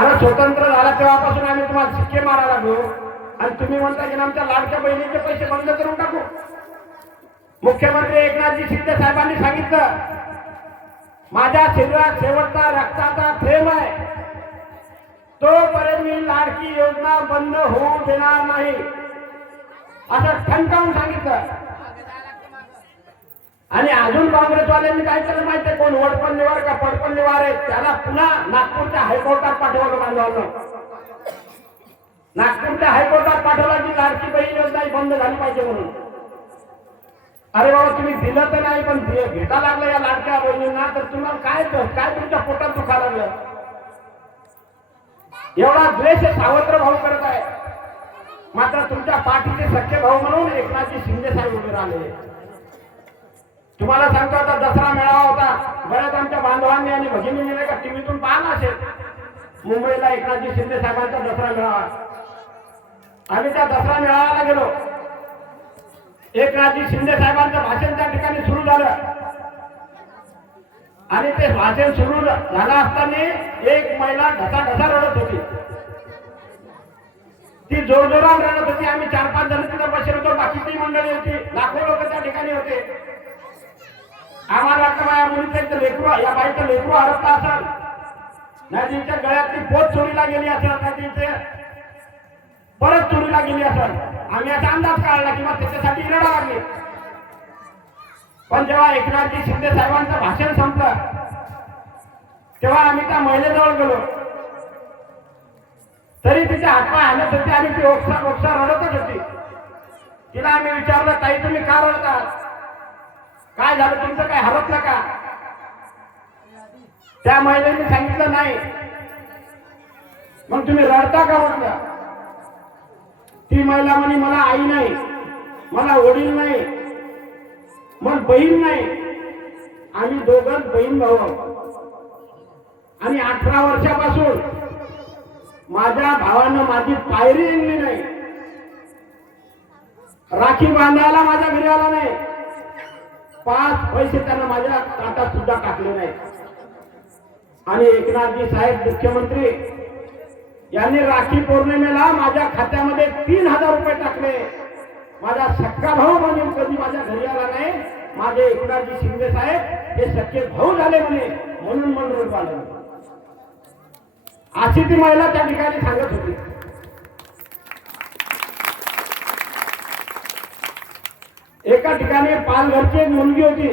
भारत स्वतंत्र झाला तेव्हापासून आम्ही तुम्हाला शिक्के मारायला लागलो आणि तुम्ही म्हणता की आमच्या लाडक्या बहिणीचे पैसे बंद करून टाकू. मुख्यमंत्री एकनाथजी शिंदे साहेबांनी सांगितलं, माझ्या शरीरात शेवटचा रक्ताचा थेंब आहे तोपर्यंत मी लाडकी योजना बंद होऊ देणार नाही असं ठणकावून सांगितलं. आणि अजून काँग्रेसवाल्यांनी काय केलं माहितीये, कोण वडपल्लीवर का पडपल्लीवर आहे त्याला पुन्हा नागपूरच्या हायकोर्टात पाठवलं. बांधवांना नागपूरच्या हायकोर्टात पाठवलं की लाडकी बहीण योजना बंद झाली पाहिजे म्हणून. अरे बाबा, तुम्ही दिलं तर नाही पण भेटा लागलं या लाडक्या बहिणींना, तर तुम्हाला काय तुमच्या पोटात दुखा लागलं. एवढा द्वेष सावत्र भाऊ करत आहे, मात्र तुमच्या पाठीचे सख्खे भाऊ म्हणून एकनाथजी शिंदे साहेब उभे राहिले. तुम्हाला सांगतो, आता दसरा मेळावा होता, बऱ्याच आमच्या बांधवांनी आणि भगिनींनी का टीव्हीतून पाहिला असेल, मुंबईला एकनाथजी शिंदे साहेबांचा दसरा मेळावा. आम्ही त्या दसरा मेळाव्याला गेलो. एकनाथजी शिंदे साहेबांचं भाषण त्या ठिकाणी सुरू झालं आणि ते भाषण सुरू झालं असताना एक महिला ढसा रडत होती. ती जोरजोरात रडत होती. आम्ही 4-5 जण तिथं बसले होतो, बाकीची मंडळी होती, लाखो लोक त्या ठिकाणी होते. आम्हाला वाटतं या मुलीचं लेकरू, या बाईचं लेकरू हरपला असेल, नाही तिच्या गळ्यातली पोत चोरीला गेली असेल, नाही तिचे परत चोरीला गेली असेल. आम्ही असा अंदाज काढला किंवा त्याच्यासाठी रडा लागली. पण जेव्हा एकनाथजी शिंदे साहेबांचं भाषण संपलं तेव्हा आम्ही त्या महिलेजवळ गेलो. तरी तिच्या हातपाय हालत होती आणि ती ओक्सा रडतच होती. तिला आम्ही विचारलं, ताई तुम्ही का रडतात, काय झालं, तुमचं काय हरपलं का? त्या महिलेने सांगितलं नाही. मग तुम्ही रडता का म्हटलं. ती महिला म्हणे, मला आई नाही, मला वडील नाही, मग बहीण नाही, आम्ही दोघं बहीण भाऊ आणि 18 वर्षापासून माझ्या भावानं माझी पायरी आणली नाही, राखी बांधायला माझ्या घरी आला नाही, 5 पैसे त्यानं माझ्या ताटात सुद्धा टाकले नाही. आणि एकनाथजी साहेब मुख्यमंत्री यांनी राखी पौर्णिमेला माझ्या खात्यामध्ये 3000 रुपये टाकले. माझा सख्खा भाऊ म्हणून कधी माझ्या घरी आला नाही. माझे एकनाथजी शिंदे साहेब हे सख्खे भाऊ झाले म्हणे, म्हणून मंडळ पालन. अशी ती महिला त्या ठिकाणी सांगत होती. एका ठिकाणी पालघरची एक मुलगी होती,